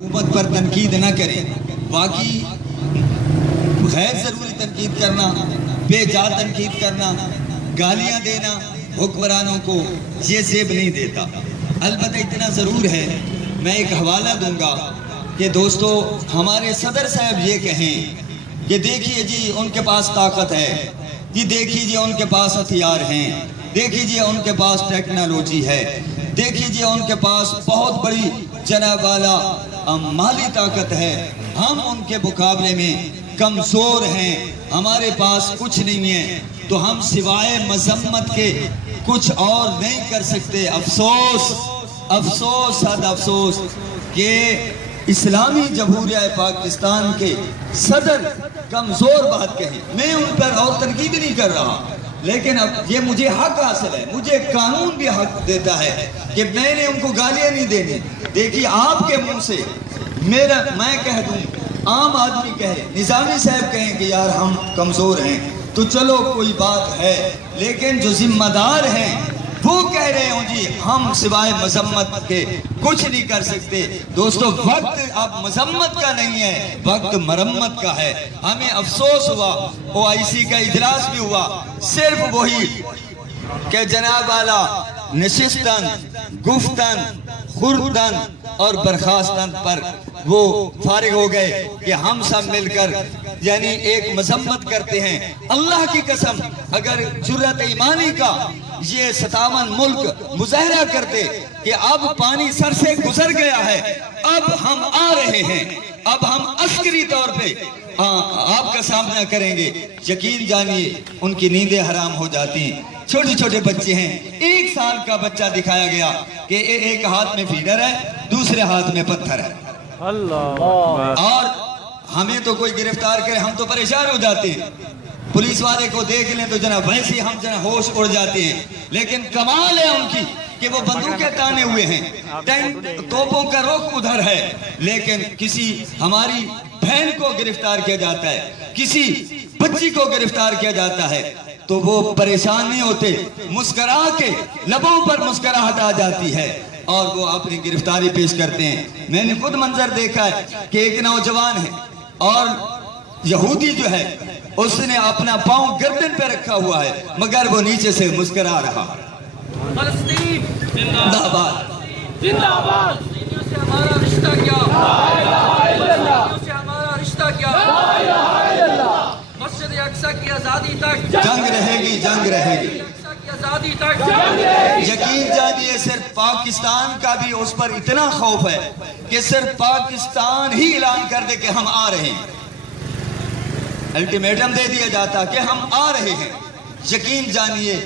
حکومت پر تنقید نہ کریں، باقی غیر ضروری تنقید کرنا، بے جا تنقید کرنا، گالیاں دینا حکمرانوں کو یہ زیب نہیں دیتا۔ البتہ اتنا ضرور ہے، میں ایک حوالہ دوں گا کہ دوستو ہمارے صدر صاحب یہ کہیں کہ دیکھیے جی ان کے پاس طاقت ہے، جی دیکھیے ان کے پاس ہتھیار ہیں، دیکھیے ان کے پاس ٹیکنالوجی ہے، دیکھیے ان کے پاس بہت بڑی جناب والا مالی طاقت ہے، ہم ان کے مقابلے میں کمزور ہیں، ہمارے پاس کچھ نہیں ہے، تو ہم سوائے مذمت کے کچھ اور نہیں کر سکتے۔ افسوس افسوس حد افسوس کہ اسلامی جمہوریہ پاکستان کے صدر کمزور بات کہیں۔ میں ان پر اور تنقید نہیں کر رہا، لیکن اب یہ مجھے حق حاصل ہے، مجھے قانون بھی حق دیتا ہے کہ میں نے ان کو گالیاں نہیں دینی۔ دیکھیے آپ کے منہ سے میں کہہ دوں، عام آدمی کہے، نظامی صاحب کہیں کہ یار ہم کمزور ہیں تو چلو کوئی بات ہے، لیکن جو ذمہ دار ہیں وہ کہہ رہے ہوں جی ہم سوائے مذمت کے کچھ نہیں کر سکتے۔ دوستو وقت اب مذمت کا نہیں ہے، وقت مرمت کا ہے۔ ہمیں افسوس ہوا OIC کا اجلاس بھی ہوا، صرف وہی کہ جناب والا نشستن، گفتن، خوردن اور برخاستن پر وہ فارغ ہو گئے کہ ہم سب مل کر یعنی ایک مذمت کرتے ہیں۔ اللہ کی قسم اگر جرأت ایمانی کا یہ 57 ملک مظاہرہ کرتے کہ اب پانی سر سے گزر گیا ہے، اب ہم آ رہے ہیں، اب ہم عسکری طور پہ آپ کا سامنا کریں گے، یقین جانیے ان کی نیندیں حرام ہو جاتی ہیں۔ چھوٹے چھوٹے بچے ہیں، 1 سال کا بچہ دکھایا گیا کہ ایک ہاتھ میں فیڈر ہے، دوسرے ہاتھ میں پتھر ہے، اور ہمیں تو کوئی گرفتار کرے ہم تو پریشان ہو جاتے ہیں، پولیس والے کو دیکھ لیں تو جناب ویسے ہی ہم جناب ہوش اڑ جاتے ہیں۔ لیکن کمال ہے ان کی کہ وہ بندوقیں تانے ہوئے ہیں، توپوں کا رخ ادھر ہے، لیکن کسی ہماری بہن کو گرفتار کیا جاتا ہے، کسی بچی کو گرفتار کیا جاتا ہے تو وہ پریشان نہیں ہوتے، مسکرا کے لبوں پر مسکراہٹ آ جاتی ہے اور وہ اپنی گرفتاری پیش کرتے ہیں۔ میں نے خود منظر دیکھا ہے کہ ایک نوجوان ہے اور یہودی جو ہے اس نے اپنا پاؤں گردن پہ رکھا ہوا ہے مگر وہ نیچے سے مسکرا رہا۔ فلسطین زندہ باد، زندہ باد، فلسطینیوں سے ہمارا رشتہ کیا، فلسطینیوں سے ہمارا رشتہ کیا، مسجد اقصی کی آزادی تک جنگ رہے گی، جنگ رہے گی، اقصی کی آزادی تک جنگ رہے گی۔ یقین جانیے صرف پاکستان کا بھی اس پر اتنا خوف ہے کہ صرف پاکستان ہی اعلان کر دے کہ ہم آ رہے ہیں، الٹیمیٹم دے دیا جاتا کہ ہم آ رہے ہیں، یقین جانیے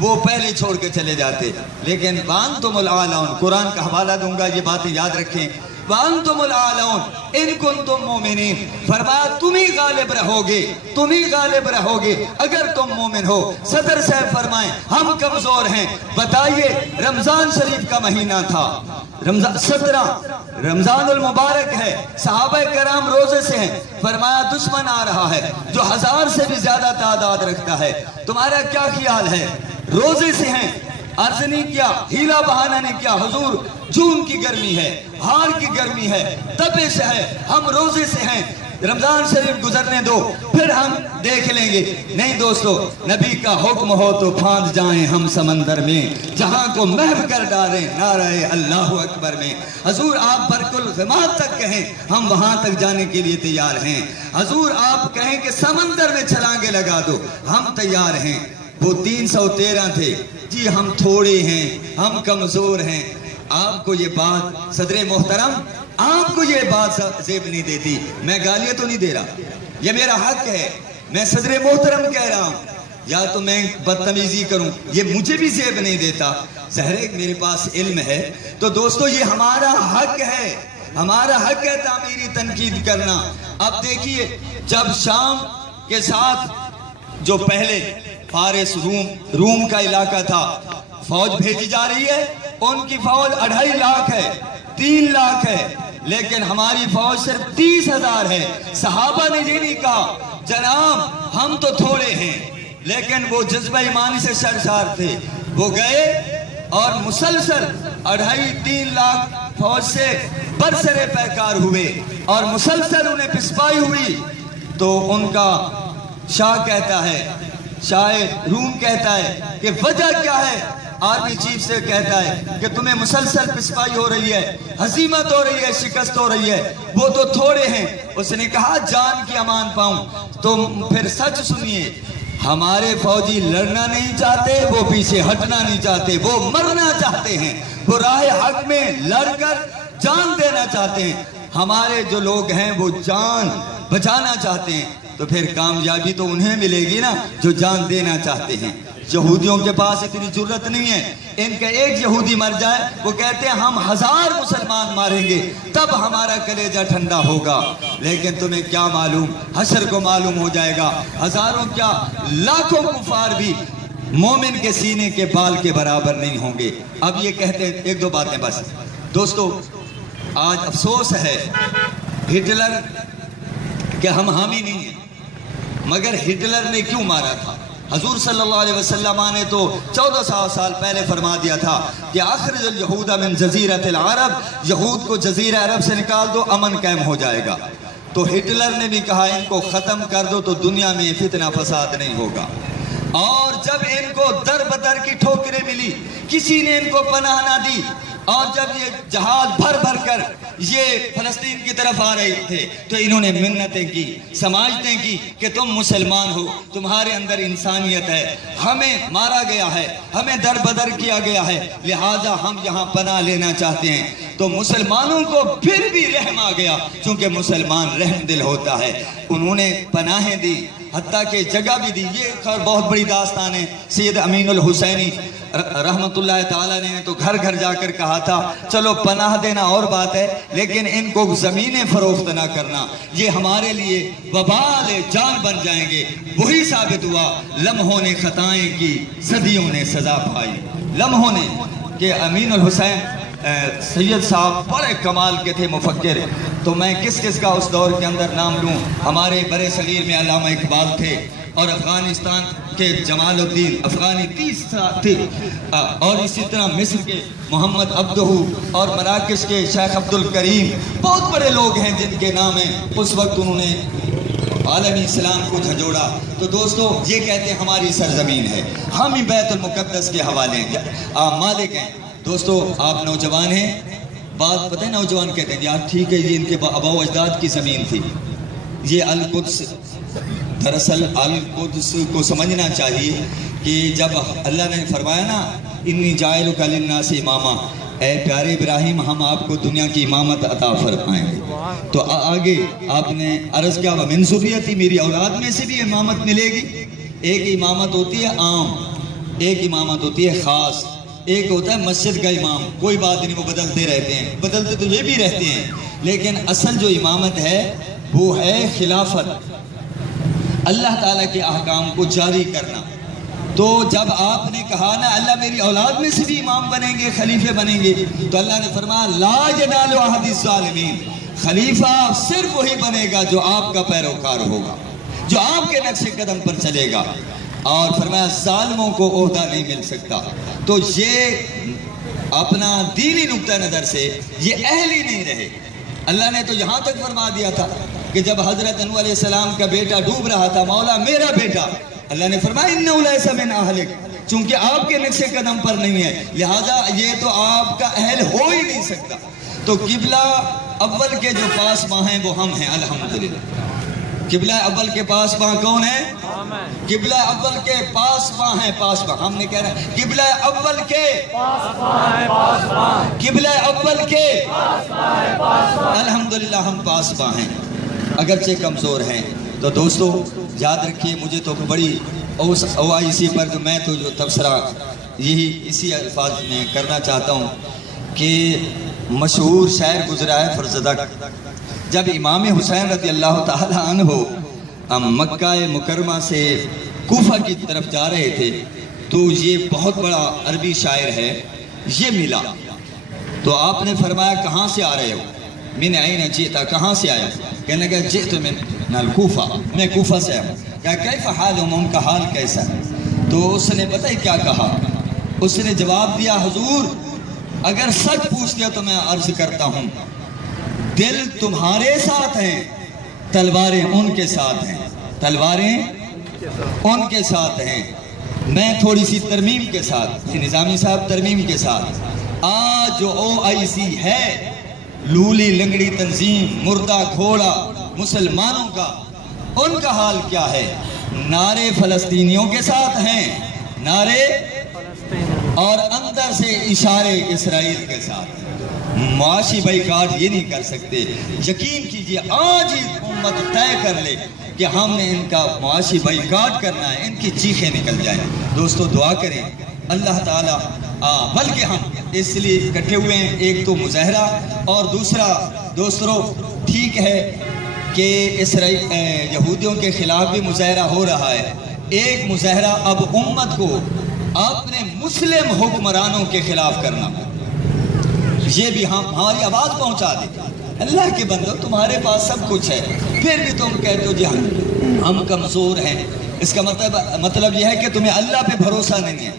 وہ پہلے چھوڑ کے چلے جاتے۔ لیکن وَأَنْتُمُ الْأَعْلَوْنَ، قرآن کا حوالہ دوں گا، یہ باتیں یاد رکھیں، وَأَنْتُمُ الْأَعْلَوْنَ إِن كُنْتُم مُؤْمِنِينَ، فرمایا تم ہی غالب رہو گے، تم ہی غالب رہو گے اگر تم مومن ہو۔ صدر صاحب فرمائیں ہم کمزور ہیں، بتائیے رمضان شریف کا مہینہ تھا، 17 رمضان المبارک ہے، صحابہ کرام روزے سے ہیں، فرمایا دشمن آ رہا ہے جو 1000 سے بھی زیادہ تعداد رکھتا ہے، تمہارا کیا خیال ہے؟ روزے سے ہیں، عرض نہیں کیا، ہیلا بہانہ نہیں کیا، حضور جون کی گرمی ہے، ہار کی گرمی ہے، تپش ہے، ہم روزے سے ہیں، رمضان شریف گزرنے دو پھر ہم دیکھ لیں گے۔ نہیں دوستو، نبی کا حکم ہو تو پھاند جائیں ہم سمندر میں، جہاں کو محو کر ڈالیں نعرہ اللہ اکبر میں۔ حضور آپ برق الغماد تک کہیں ہم وہاں تک جانے کے لیے تیار ہیں، حضور آپ کہیں کہ سمندر میں چھلانگے لگا دو ہم تیار ہیں۔ وہ 313 تھے، جی ہم تھوڑے ہیں، ہم کمزور ہیں۔ آپ کو یہ بات صدر محترم، آپ کو یہ بات زیب نہیں دیتی، میں گالیاں تو نہیں دے رہا، یہ میرا حق ہے، میں صدر محترم کہہ رہا ہوں، یا تو میں بدتمیزی کروں، یہ مجھے بھی زیب نہیں دیتا، ظاہر میرے پاس علم ہے۔ تو دوستو یہ ہمارا حق ہے، ہمارا حق ہے تعمیری تنقید کرنا۔ اب دیکھیے جب شام کے ساتھ جو پہلے فارس روم کا علاقہ تھا، فوج بھیجی جا رہی ہے، ان کی فوج 2.5 لاکھ ہے، 3 لاکھ ہے، لیکن ہماری فوج صرف 30,000 ہے۔ صحابہ نے یہ نہیں کہا جناب ہم تو تھوڑے ہیں، لیکن وہ جذبہ ایمانی سے سرشار تھے، وہ گئے اور مسلسل 2.5-3 لاکھ فوج سے برسر پیکار ہوئے اور مسلسل انہیں پسپائی ہوئی، تو ان کا شاہ کہتا ہے، شاہ روم کہتا ہے کہ وجہ کیا ہے؟ آرمی چیف سے کہتا ہے کہ تمہیں مسلسل پسپائی ہو رہی ہے، ہزیمت ہو رہی ہے، شکست ہو رہی ہے، وہ تو تھوڑے ہیں۔ اس نے کہا جان کی امان پاؤں تو پھر سچ سنیے، ہمارے فوجی لڑنا نہیں چاہتے، وہ پیچھے ہٹنا نہیں چاہتے، وہ مرنا چاہتے ہیں، وہ راہ حق میں لڑ کر جان دینا چاہتے ہیں۔ ہمارے جو لوگ ہیں وہ جان بچانا چاہتے ہیں، تو پھر کامیابی تو انہیں ملے گی نا جو جان دینا چاہتے ہیں۔ یہودیوں کے پاس اتنی جرت نہیں ہے، ان کا ایک یہودی مر جائے وہ کہتے ہیں ہم 1000 مسلمان ماریں گے تب ہمارا کلیجہ ٹھنڈا ہوگا، لیکن تمہیں کیا معلوم، حشر کو معلوم ہو جائے گا، ہزاروں کیا لاکھوں کفار بھی مومن کے سینے کے بال کے برابر نہیں ہوں گے۔ اب یہ کہتے ہیں ایک دو باتیں بس دوستو، آج افسوس ہے ہٹلر کہ ہم حامی نہیں ہیں، مگر ہٹلر نے کیوں مارا تھا؟ حضور صلی اللہ علیہ وسلم نے تو 1400 سال پہلے فرما دیا تھا کہ اخرج الیہود من جزیرۃ العرب، یہود کو جزیرہ عرب سے نکال دو، امن قائم ہو جائے گا۔ تو ہٹلر نے بھی کہا ان کو ختم کر دو تو دنیا میں فتنہ فساد نہیں ہوگا۔ اور جب ان کو در بدر کی ٹھوکریں ملی، کسی نے ان کو پناہ نہ دی، اور جب یہ جہاز بھر بھر کر یہ فلسطین کی طرف آ رہے تھے تو انہوں نے منتیں کی، سماجتیں کی کہ تم مسلمان ہو، تمہارے اندر انسانیت ہے، ہمیں مارا گیا ہے، ہمیں در بدر کیا گیا ہے، لہٰذا ہم یہاں پناہ لینا چاہتے ہیں۔ تو مسلمانوں کو پھر بھی رحم آ گیا، چونکہ مسلمان رحم دل ہوتا ہے، انہوں نے پناہیں دی، حتیٰ کہ جگہ بھی دی۔ یہ بہت بڑی داستان ہے۔ سید امین الحسینی رحمت اللہ تعالیٰ نے تو گھر گھر جا کر کہا تھا چلو پناہ دینا اور بات ہے، لیکن ان کو زمینیں فروخت نہ کرنا، یہ ہمارے لیے وبال جان بن جائیں گے۔ وہی ثابت ہوا، لمحوں نے خطائیں کی، صدیوں نے سزا پائی۔ لمحوں نے کہ امین الحسین سید صاحب بڑے کمال کے تھے مفکر، تو میں کس کس کا اس دور کے اندر نام لوں؟ ہمارے برے صغیر میں علامہ اقبال تھے، اور افغانستان کے جمال الدین افغانی 30 تھے، اور اسی طرح مصر کے محمد عبدہ، اور مراکش کے شیخ عبد الکریم، بہت بڑے لوگ ہیں جن کے نام ہیں۔ اس وقت انہوں نے عالمی اسلام کو جھنجھوڑا۔ تو دوستو یہ کہتے ہیں ہماری سرزمین ہے، ہم ہی بیت المقدس کے حوالے ہیں، آپ مالک ہیں۔ دوستو آپ نوجوان ہیں، بات پتہ ہے نوجوان کہتے ہیں یار ٹھیک ہے یہ ان کے آباء و اجداد کی زمین تھی، یہ القدس، دراصل القدس کو سمجھنا چاہیے کہ جب اللہ نے فرمایا نا انی جاعلک للناس اماما، اے پیارے ابراہیم ہم آپ کو دنیا کی امامت عطا فرمائیں گے، تو آگے آپ نے عرض کیا من ذریتی، میری اولاد میں سے بھی امامت ملے گی۔ ایک امامت ہوتی ہے عام، ایک امامت ہوتی ہے خاص، ایک ہوتا ہے مسجد کا امام، کوئی بات نہیں وہ بدلتے رہتے ہیں، بدلتے تو یہ بھی رہتے ہیں، لیکن اصل جو امامت ہے وہ ہے خلافت، اللہ تعالیٰ کے احکام کو جاری کرنا۔ تو جب آپ نے کہا نا اللہ میری اولاد میں سے بھی امام بنیں گے، خلیفے بنیں گے، تو اللہ نے فرمایا لا ینال عہد الظالمین، خلیفہ صرف وہی بنے گا جو آپ کا پیروکار ہوگا، جو آپ کے نقش قدم پر چلے گا، اور فرمایا ظالموں کو عہدہ نہیں مل سکتا۔ تو یہ اپنا دینی نقطہ نظر سے یہ اہل ہی نہیں رہے۔ اللہ نے تو یہاں تک فرما دیا تھا کہ جب حضرت نوح علیہ السلام کا بیٹا ڈوب رہا تھا، مولا میرا بیٹا، اللہ نے فرمایا انہ لیس من اہلک، چونکہ آپ کے نقش قدم پر نہیں ہے لہٰذا یہ تو آپ کا اہل ہو ہی نہیں سکتا۔ تو قبلہ اول کے جو پاسباں ہیں وہ ہم ہیں الحمدللہ۔ قبلہ اول کے پاسباں کون ہیں؟ قبلہ اول کے پاسباں ہیں، پاسباں ہم نے کہہ رہے ہیں قبلہ اول کے قبلہ اول کے الحمدللہ ہم پاسباں ہیں، اگرچہ کمزور ہیں۔ تو دوستو یاد رکھیے، مجھے تو بڑی اوائسی پر جو میں تو جو تبصرہ یہی اسی الفاظ میں کرنا چاہتا ہوں کہ مشہور شاعر گزرا ہے فرزدق، جب امام حسین رضی اللہ تعالیٰ عنہ مکہ مکرمہ سے کوفہ کی طرف جا رہے تھے تو یہ بہت بڑا عربی شاعر ہے، یہ ملا تو آپ نے فرمایا کہاں سے آ رہے ہو؟ من عین جئت، کہاں سے آیا؟ کہنے لگا جئت من الکوفہ، میں کوفہ سے آیا۔ کہا کیف حالہم، ان کا حال کیسا ہے؟ تو اس نے پتہ ہی کیا کہا، اس نے جواب دیا حضور اگر سچ پوچھتے ہو تو میں عرض کرتا ہوں دل تمہارے ساتھ ہیں، تلواریں ان کے ساتھ ہیں، تلواریں ان کے ساتھ ہیں۔ میں تھوڑی سی ترمیم کے ساتھ، نظامی صاحب ترمیم کے ساتھ، آج جو OIC ہے لولی لنگڑی تنظیم، مردہ گھوڑا مسلمانوں کا، ان کا حال کیا ہے؟ نعرے فلسطینیوں کے ساتھ ہیں، نعرے اور اندر سے اشارے اسرائیل کے ساتھ۔ معاشی بائیکاٹ یہ نہیں کر سکتے۔ یقین کیجئے آج ہی امت طے کر لے کہ ہم نے ان کا معاشی بائیکاٹ کرنا ہے، ان کی چیخیں نکل جائیں۔ دوستو دعا کریں اللہ تعالیٰ، بلکہ ہم اس لیے اکٹھے ہوئے ہیں، ایک تو مظاہرہ اور دوسرا دوسترو ٹھیک ہے کہ اسرائیل یہودیوں کے خلاف بھی مظاہرہ ہو رہا ہے، ایک مظاہرہ اب امت کو اپنے مسلم حکمرانوں کے خلاف کرنا، یہ بھی ہماری آواز پہنچا دے۔ اللہ کے بندو تمہارے پاس سب کچھ ہے، پھر بھی تم کہتے ہو جی ہم کمزور ہیں، اس کا مطلب یہ ہے کہ تمہیں اللہ پہ بھروسہ نہیں ہے۔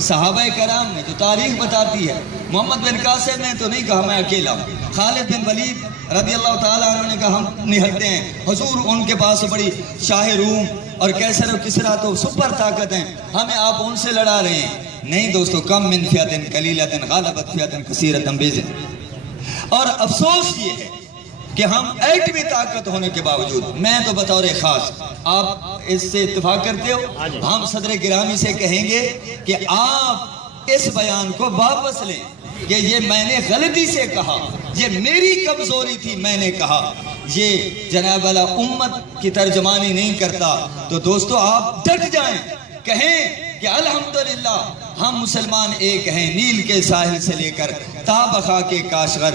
صحابہ کرام نے جو تاریخ بتاتی ہے، محمد بن قاسم نے تو نہیں کہا میں اکیلا ہوں، خالد بن ولید رضی اللہ تعالیٰ عنہ نے کہا ہم نہلتے ہیں، حضور ان کے پاس بڑی شاہ روم اور کیسر و کسرا تو سپر طاقت ہیں، ہمیں آپ ان سے لڑا رہے ہیں۔ نہیں دوستو، کم من فئۃ قلیلۃ غلبت فئۃ کثیرۃ بإذن۔ اور افسوس یہ ہے کہ ہم ایٹمی طاقت ہونے کے باوجود، میں تو بطور خاص، آپ اس سے اتفاق کرتے ہو، ہم صدر گرامی سے کہیں گے کہ آپ اس بیان کو واپس لیں کہ یہ میں نے غلطی سے کہا، یہ میری کمزوری تھی، میں نے کہا، یہ جناب والا امت کی ترجمانی نہیں کرتا۔ تو دوستو آپ ڈٹ جائیں، کہیں کہ الحمدللہ ہم مسلمان ایک ہیں، نیل کے ساحل سے لے کر تابخا کے کاشغر۔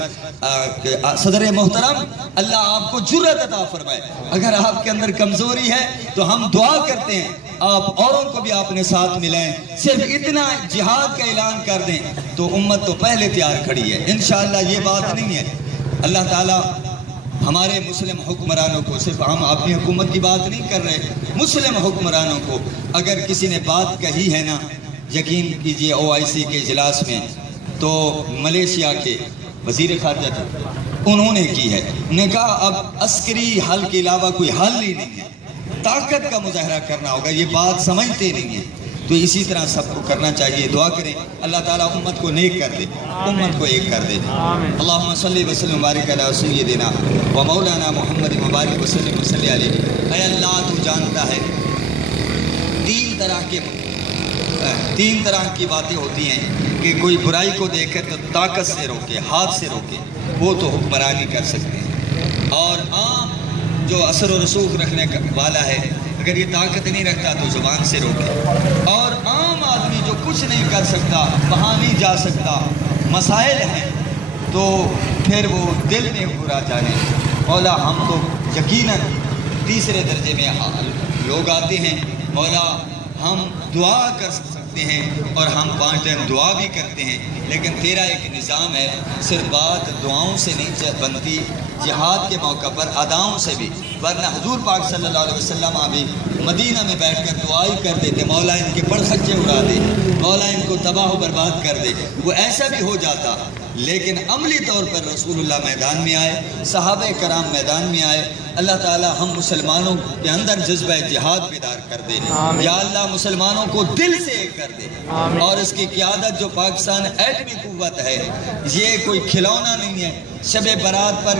صدر محترم اللہ آپ کو جرأت عطا فرمائے، اگر آپ کے اندر کمزوری ہے تو ہم دعا کرتے ہیں آپ اوروں کو بھی اپنے ساتھ ملائیں، صرف اتنا جہاد کا اعلان کر دیں تو امت تو پہلے تیار کھڑی ہے۔ انشاءاللہ یہ بات نہیں ہے۔ اللہ تعالیٰ ہمارے مسلم حکمرانوں کو، صرف ہم اپنی حکومت کی بات نہیں کر رہے، مسلم حکمرانوں کو اگر کسی نے بات کہی ہے نا، یقین کیجئے OIC کے اجلاس میں تو ملیشیا کے وزیر خارجہ تھے، انہوں نے کی ہے، انہوں نے کہا اب عسکری حل کے علاوہ کوئی حل ہی نہیں ہے، طاقت کا مظاہرہ کرنا ہوگا، یہ بات سمجھتے نہیں ہیں۔ تو اسی طرح سب کو کرنا چاہیے۔ دعا کریں اللہ تعالیٰ امت کو نیک کر دے، امت کو ایک کر دے۔ اللہم صلی وسلم وبارک علی سیدنا و مولانا محمد مبارک وسلم وصلی علیہ۔ اے اللہ تو جانتا ہے تین طرح کی باتیں ہوتی ہیں کہ کوئی برائی کو دیکھے تو طاقت سے روکے، ہاتھ سے روکے، وہ تو حکمرانی کر سکتے ہیں، اور عام جو اثر و رسوخ رکھنے والا ہے اگر یہ طاقت نہیں رکھتا تو زبان سے روکے، اور عام آدمی جو کچھ نہیں کر سکتا، وہاں نہیں جا سکتا، مسائل ہیں تو پھر وہ دل میں برا جانے۔ مولا ہم تو یقیناً تیسرے درجے میں لوگ آتے ہیں، مولا ہم دعا کر سکتے ہیں اور ہم 5 ٹائم دعا بھی کرتے ہیں، لیکن تیرا ایک نظام ہے، صرف بات دعاؤں سے نہیں بنتی، جہاد کے موقع پر اداؤں سے بھی، ورنہ حضور پاک صلی اللہ علیہ وسلم ابھی مدینہ میں بیٹھ کر دعائی کر دیتے، مولا ان کے پڑخچے اڑا دے، مولا ان کو تباہ و برباد کر دے، وہ ایسا بھی ہو جاتا۔ لیکن عملی طور پر رسول اللہ میدان میں آئے، صحابہ کرام میدان میں آئے۔ اللہ تعالیٰ ہم مسلمانوں کے اندر جذبہ جہاد بیدار کر دے، یا اللہ مسلمانوں کو دل سے ایک کر دے، اور اس کی قیادت جو پاکستان ایٹمی قوت ہے، یہ کوئی کھلونا نہیں ہے، شب برات پر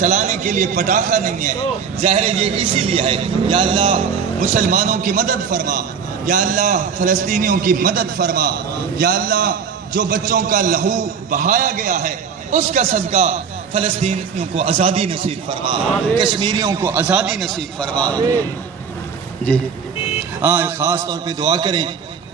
چلانے کے لیے پٹاخہ نہیں ہے، ظاہر یہ اسی لیے ہے۔ یا اللہ مسلمانوں کی مدد فرما، یا اللہ فلسطینیوں کی مدد فرما، یا اللہ جو بچوں کا لہو بہایا گیا ہے اس کا صدقہ فلسطینیوں کو آزادی نصیب فرما، کشمیریوں کو آزادی نصیب فرما۔ جی خاص طور پہ دعا کریں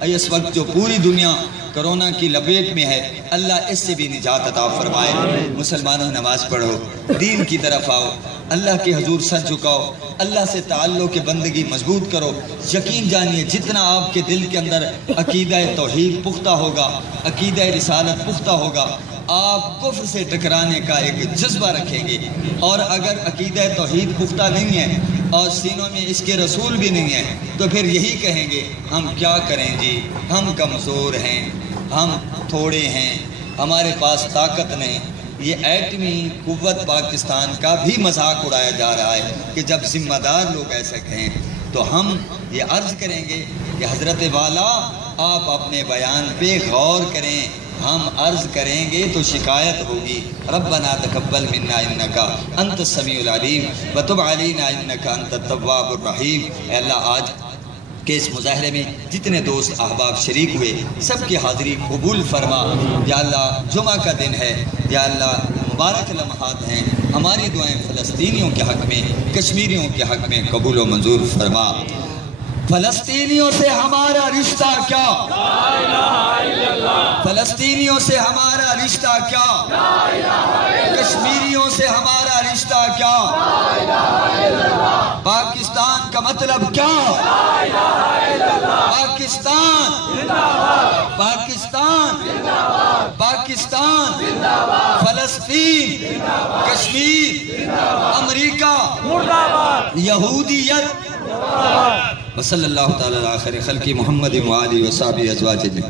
اس وقت جو پوری دنیا کرونا کی لپیٹ میں ہے، اللہ اس سے بھی نجات عطا فرمائے۔ مسلمانوں نماز پڑھو، دین کی طرف آؤ، اللہ کے حضور سر جھکاؤ، اللہ سے تعلق بندگی مضبوط کرو۔ یقین جانیے جتنا آپ کے دل کے اندر عقیدہ توحید پختہ ہوگا، عقیدہ رسالت پختہ ہوگا، آپ کفر سے ٹکرانے کا ایک جذبہ رکھیں گے، اور اگر عقیدہ توحید پختہ نہیں ہے اور سینوں میں اس کے رسول بھی نہیں ہے تو پھر یہی کہیں گے ہم کیا کریں جی، ہم کمزور ہیں، ہم تھوڑے ہیں، ہمارے پاس طاقت نہیں. یہ ایٹمی قوت پاکستان کا بھی مذاق اڑایا جا رہا ہے کہ جب ذمہ دار لوگ ایسے کہیں تو ہم یہ عرض کریں گے کہ حضرت والا آپ اپنے بیان پہ غور کریں. ہم عرض کریں گے تو شکایت ہوگی. ربنا تقبل منا انکا انت السمیع العلیم وتب علینا انکا انت التواب الرحیم. اے اللہ آج کہ اس مظاہرے میں جتنے دوست احباب شریک ہوئے سب کی حاضری قبول فرما. یا اللہ جمعہ کا دن ہے، یا اللہ مبارک لمحات ہیں، ہماری دعائیں فلسطینیوں کے حق میں، کشمیریوں کے حق میں قبول و منظور فرما. فلسطینیوں سے ہمارا رشتہ کیا؟ فلسطینیوں سے ہمارا رشتہ کیا؟ کشمیریوں سے ہمارا رشتہ کیا؟ پاکستان کا مطلب کیا؟ پاکستان، پاکستان، پاکستان، فلسطین، کشمیر، امریکہ، یہودیت. وصلی اللہ تعالی علی خیر خلق محمد و آلہ و صحبہ ازواجہ.